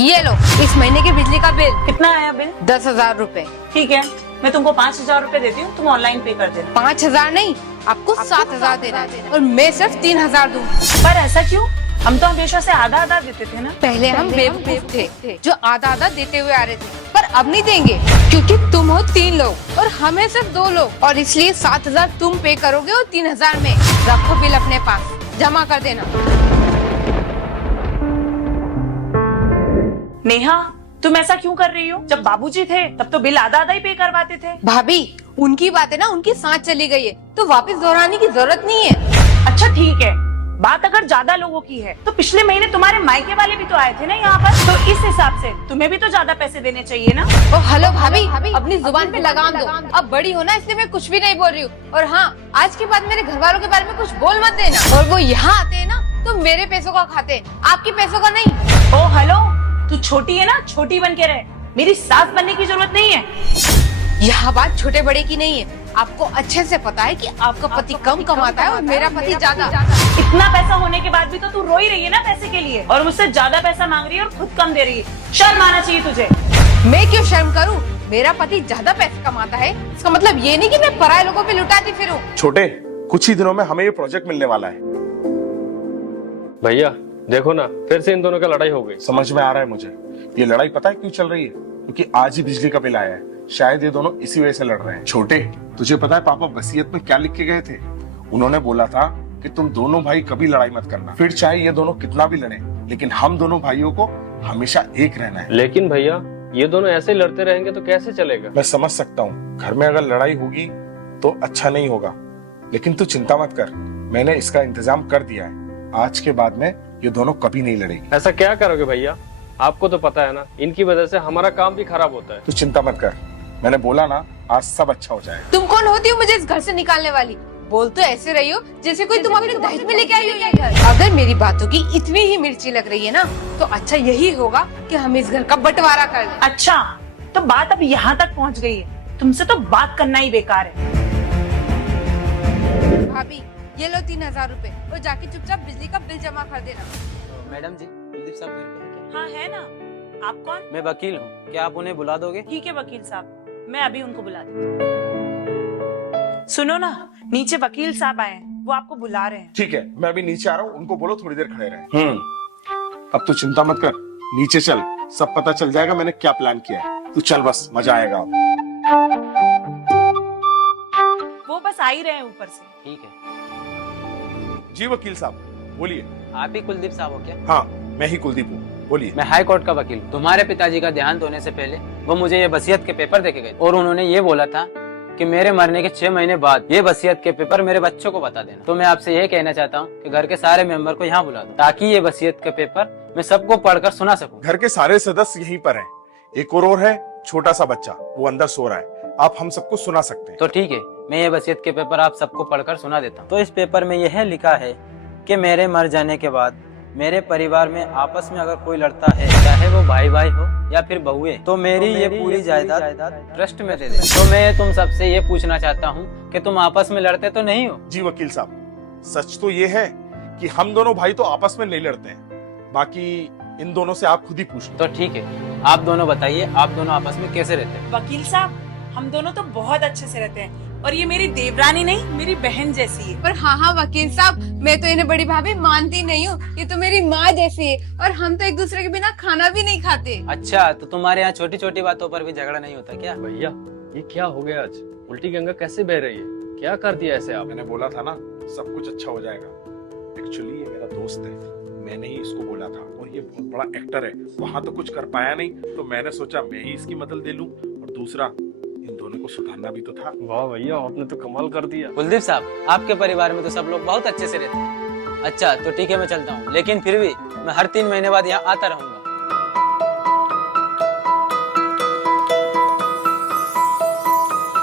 ये लो इस महीने की बिजली का बिल। कितना आया बिल? 10,000 रूपए। ठीक है, मैं तुमको 5,000 रूपए देती हूँ, तुम ऑनलाइन पे कर देना। 5,000 नहीं, आपको 7,000 देना है और मैं सिर्फ 3,000 दूंगी। पर ऐसा क्यों? हम तो हमेशा से आधा आधा देते थे ना। पहले हम बेवकूफ थे जो आधा आधा देते हुए आ रहे थे, पर अब नहीं देंगे क्योंकि तुम हो 3 लोग और हमें सिर्फ 2 लोग, और इसलिए 7,000 तुम पे करोगे और 3,000 में। रखो बिल अपने पास, जमा कर देना। नेहा, तुम ऐसा क्यों कर रही हो? जब बाबूजी थे तब तो बिल आधा आधा ही पे करवाते थे। भाभी उनकी बात है ना, उनकी सांस चली गई है तो वापस दोहराने की जरूरत नहीं है। अच्छा ठीक है, बात अगर ज्यादा लोगों की है तो पिछले महीने तुम्हारे मायके वाले भी तो आए थे ना यहाँ पर, तो इस हिसाब से तुम्हें भी तो ज्यादा पैसे देने चाहिए ना। ओ हेलो भाभी, अपनी जुबान पे लगाम दो। अब बड़ी हो ना, इसलिए मैं कुछ भी नहीं बोल रही हूँ। और हाँ, आज के बाद मेरे घर वालों के बारे में कुछ बोल मत देना। और वो यहाँ आते हैं ना तो मेरे पैसों का खाते हैं, आपके पैसों का नहीं। ओ हेलो, तू छोटी है ना, छोटी बन के रहे, मेरी सास बनने की जरूरत नहीं है। यह बात छोटे बड़े की नहीं है, आपको अच्छे से पता है कि आपका पति कम कमाता है और मेरा पति ज्यादा। इतना पैसा होने के बाद भी तो तू रो ही रही है ना पैसे के लिए, और मुझसे ज्यादा पैसा मांग रही है और खुद कम दे रही है। शर्म आना चाहिए तुझे। मैं क्यों शर्म करूं? मेरा पति ज्यादा पैसे कमाता है, इसका मतलब ये नहीं कि मैं पराये लोगों पे लुटाती फिरूं। छोटे, कुछ ही दिनों में हमें ये प्रोजेक्ट मिलने वाला है। भैया देखो ना, फिर से इन दोनों का लड़ाई हो गई। समझ में आ रहा है मुझे। ये लड़ाई पता है क्यों चल रही है? क्योंकि आज ही बिजली का बिल आया है। शायद ये दोनों इसी वजह से लड़ रहे हैं। छोटे, तुझे पता है पापा वसीयत में क्या लिख के गए थे? उन्होंने बोला था कि तुम दोनों भाई कभी लड़ाई मत करना, फिर चाहे ये दोनों कितना भी लड़े, लेकिन हम दोनों भाइयों को हमेशा एक रहना है। लेकिन भैया ये दोनों ऐसे लड़ते रहेंगे तो कैसे चलेगा? मैं समझ सकता हूँ, घर में अगर लड़ाई होगी तो अच्छा नहीं होगा, लेकिन तू चिंता मत कर, मैंने इसका इंतजाम कर दिया है। आज के बाद में ये दोनों कभी नहीं लड़ेगी। ऐसा क्या करोगे भैया? आपको तो पता है ना, इनकी वजह से हमारा काम भी खराब होता है। तू चिंता मत कर, मैंने बोला ना, आज सब अच्छा हो जाएगा। तुम कौन होती हो मुझे इस घर से निकालने वाली? बोल तो ऐसे रही हो जैसे कोई तुम अपने दहेज में लेके आई हो ये घर। अगर मेरी बातों की इतनी ही मिर्ची लग रही है ना, तो अच्छा यही होगा कि हम इस घर का बंटवारा कर लें। अच्छा, तो बात अब यहाँ तक पहुँच गई है, तुमसे तो बात करना ही बेकार है। भाभी ये लो 3,000 रूपए और जाके चुपचाप बिजली का बिल जमा कर देना। मैडम जी, कुलदीप साहब घर पे हैं क्या? हाँ है ना। आप कौन? मैं वकील हूँ, क्या आप उन्हें बुला दोगे? ठीक है वकील साहब, मैं अभी उनको बुला देती हूँ। सुनो ना, नीचे वकील साहब आए हैं, वो आपको बुला रहे हैं। ठीक है, मैं अभी नीचे आ रहा हूँ, उनको बोलो थोड़ी देर खड़े रहे। अब तू चिंता मत कर, नीचे चल, सब पता चल जाएगा मैंने क्या प्लान किया है। तू चल, बस मजा आएगा। वो बस आ ही रहे हैं ऊपर से। ठीक है। जी वकील साहब, बोलिए। आप ही कुलदीप साहब हो क्या? हाँ, मैं ही कुलदीप हूँ, बोलिए। मैं हाई कोर्ट का वकील हूँ। तुम्हारे पिताजी का देहांत होने से पहले वो मुझे ये वसीयत के पेपर देके गए और उन्होंने ये बोला था कि मेरे मरने के 6 महीने बाद ये वसीयत के पेपर मेरे बच्चों को बता देना। तो मैं आपसे ये कहना चाहता हूँ कि घर के सारे मेंबर को यहाँ बुला दो, ताकि ये वसीयत के पेपर मैं सबको पढ़कर सुना सकूं। घर के सारे सदस्य यहीं पर हैं। एक और है छोटा सा बच्चा, वो अंदर सो रहा है, आप हम सबको सुना सकते हैं। तो ठीक है, मैं ये वसीयत के पेपर आप सबको पढ़कर सुना देता हूँ। तो इस पेपर में यह लिखा है कि मेरे मर जाने के बाद मेरे परिवार में आपस में अगर कोई लड़ता है, चाहे वो भाई भाई हो या फिर बहुए, तो मेरी ये पूरी जायदाद ट्रस्ट में दे दे। तो मैं तुम सबसे ये पूछना चाहता हूँ कि तुम आपस में लड़ते तो नहीं हो? जी वकील साहब, सच तो ये है कि हम दोनों भाई तो आपस में नहीं लड़ते हैं, बाकी इन दोनों से आप खुद ही पूछ लो। तो ठीक है, आप दोनों बताइए, आप दोनों आपस में कैसे रहते हैं? वकील साहब, हम दोनों तो बहुत अच्छे से रहते हैं, और ये मेरी देवरानी नहीं, मेरी बहन जैसी है। पर हाँ वकील साहब, मैं तो इन्हें बड़ी भाभी मानती नहीं हूँ, ये तो मेरी माँ जैसी है, और हम तो एक दूसरे के बिना खाना भी नहीं खाते। अच्छा, तो तुम्हारे यहाँ छोटी छोटी बातों पर भी झगड़ा नहीं होता क्या? भैया ये क्या हो गया आज? उल्टी गंगा कैसे बह रही है? क्या कर दिया ऐसे आप? मैंने बोला था ना, सब कुछ अच्छा हो जाएगा। एक्चुअली ये मेरा दोस्त है, मैंने ही इसको बोला था, और ये बहुत बड़ा एक्टर है, वहां तो कुछ कर पाया नहीं, तो मैंने सोचा मैं ही इसकी मदद ले लूं, और दूसरा इन दोनों को सुधारना भी तो था। वाह भैया, आपने तो कमाल कर दिया। कुलदीप साहब, आपके परिवार में तो सब लोग बहुत अच्छे से रहते हैं। अच्छा तो ठीक है, मैं चलता हूँ, लेकिन फिर भी मैं हर 3 महीने बाद यहाँ आता रहूंगा।